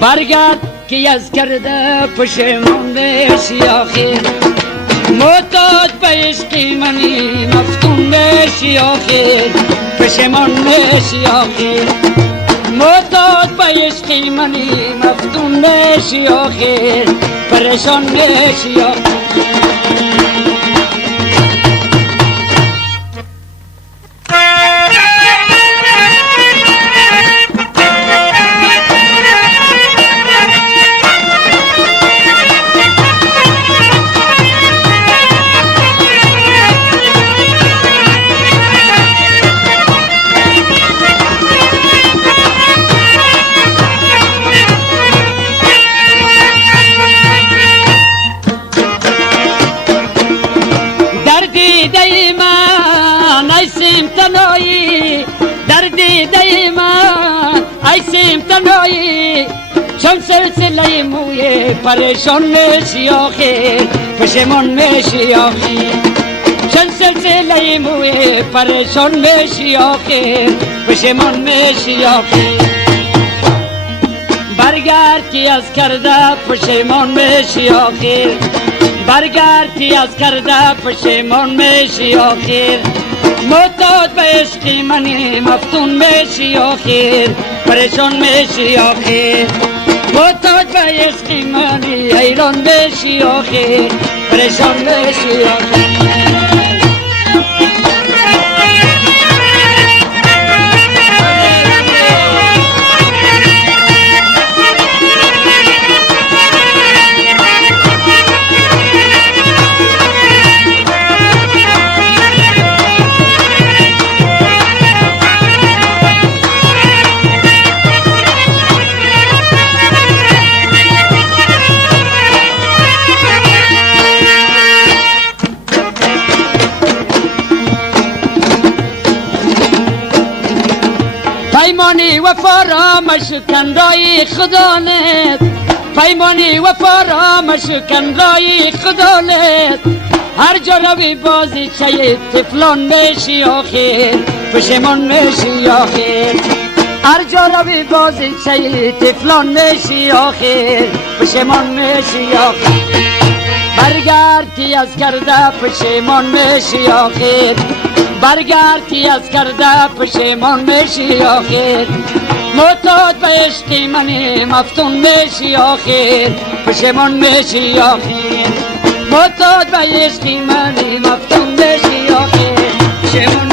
برگرد که از کرده پشیمان بشی آخر، معتاد به عشق منی مفتون بشی آخر، پشیمان بشی آخر، معتاد به عشق منی مفتون بشی آخر، پریشان بشی آخر. دردی من ایسیم تنهایی، چون سلسله موی پریشان میشی آخر، پشیمان میشی آخر، چون سلسله موی پریشان میشی آخر، پشیمان میشی آخر. برگرد که از کرده پشیمان میشی آخر، برگرد که از کرده پشیمان میشی آخر، معتاد به عشق منی مفتون میشی آخر، پریشان میشی آخر، معتاد به عشق منی حیران میشی آخر، پریشان میشی آخر. پیمانی وفا را مشکن رای خدا نت، پیمانی وفا را مشکن رای خدا نت، هر جا روی بازی چه تفلان میشی آخر، پشیمان میشی آخر، هر جا روی بازی چه تفلان میشی آخر، پشیمان میشی آخر. برگرد که از کرده پشیمان میشی آخر، برگرد که از کرده پشیمان میشی آخر، معتاد به عشق منی مفتون میشی آخر، پشیمان میشی آخر، معتاد به عشق منی مفتون میشی آخر، پشیمان